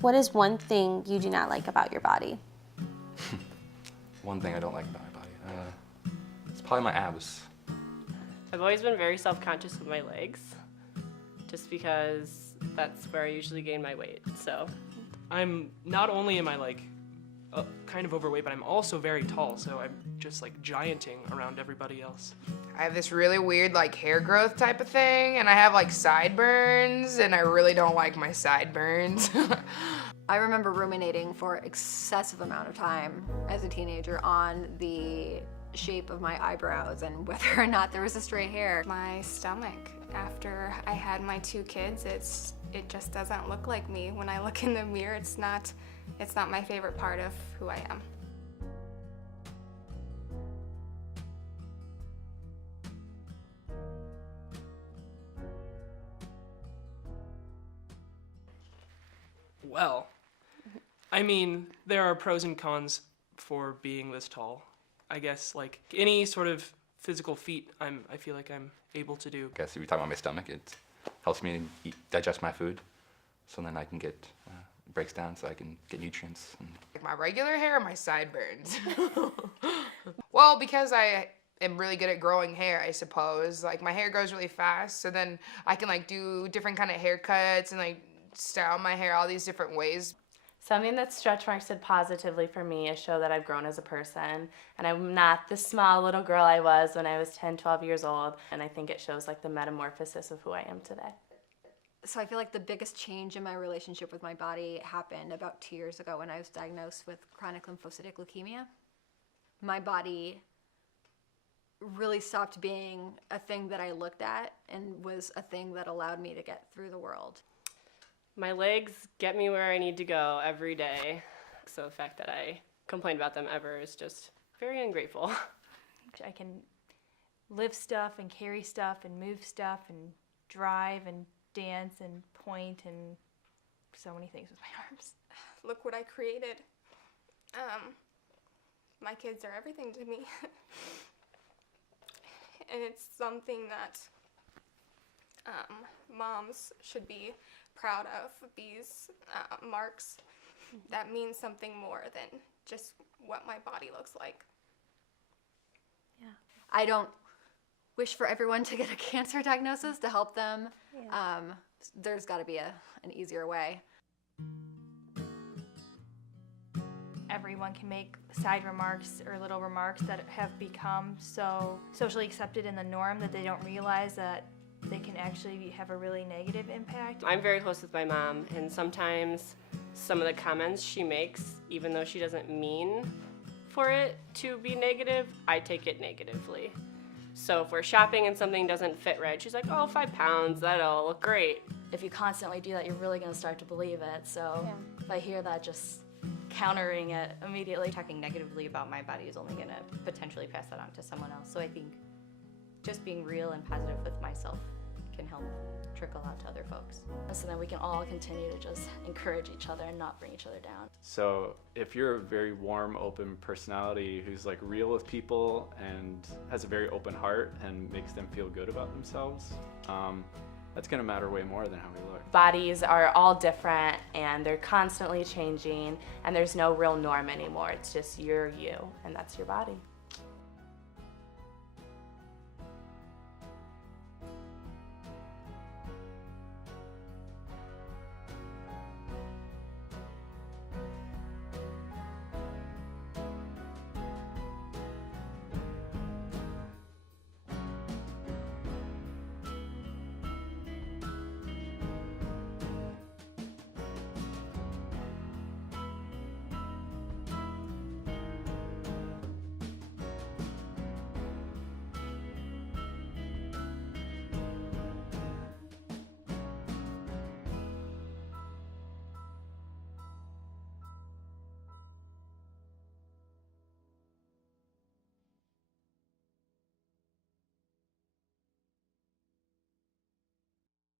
What is one thing you do not like about your body? One thing I don't like about my body, it's probably my abs. I've always been very self-conscious with my legs, just because that's where I usually gain my weight, so. I'm not only am I like kind of overweight, but I'm also very tall, so I'm just like gianting around everybody else. I have this really weird like hair growth type of thing, and I have like sideburns, and I really don't like my sideburns. I remember ruminating for excessive amount of time as a teenager on the shape of my eyebrows and whether or not there was a stray hair. My stomach, after I had my 2 kids, it just doesn't look like me. When I look in the mirror, it's not my favorite part of who I am. Well, I mean, there are pros and cons for being this tall. I guess like any sort of physical feat I feel like I'm able to do. I guess if you're talking about my stomach, it helps me digest my food, so then I can get, it breaks down so I can get nutrients. Like my regular hair or my sideburns? Well, because I am really good at growing hair, I suppose. Like my hair grows really fast, so then I can like do different kind of haircuts and like style my hair all these different ways. Something that stretch marks did positively for me is show that I've grown as a person, and I'm not the small little girl I was when I was 10, 12 years old, and I think it shows like the metamorphosis of who I am today. So I feel like the biggest change in my relationship with my body happened about 2 years ago when I was diagnosed with chronic lymphocytic leukemia. My body really stopped being a thing that I looked at and was a thing that allowed me to get through the world. My legs get me where I need to go every day, so the fact that I complain about them ever is just very ungrateful. I can lift stuff and carry stuff and move stuff and drive and dance and point and so many things with my arms. Look what I created. My kids are everything to me. And it's something that moms should be proud of, these marks that mean something more than just what my body looks like. Yeah. I don't wish for everyone to get a cancer diagnosis to help them. Yeah. There's got to be an easier way. Everyone can make side remarks or little remarks that have become so socially accepted in the norm that they don't realize that they can actually have a really negative impact. I'm very close with my mom, and sometimes some of the comments she makes, even though she doesn't mean for it to be negative, I take it negatively. So if we're shopping and something doesn't fit right, she's like, oh, 5 pounds, that'll look great. If you constantly do that, you're really going to start to believe it. So if I hear that, just countering it immediately. Talking negatively about my body is only going to potentially pass that on to someone else. So I think just being real and positive with myself can help trickle out to other folks. So then we can all continue to just encourage each other and not bring each other down. So if you're a very warm, open personality who's like real with people and has a very open heart and makes them feel good about themselves, that's gonna matter way more than how we look. Bodies are all different and they're constantly changing, and there's no real norm anymore. It's just you're you, and that's your body.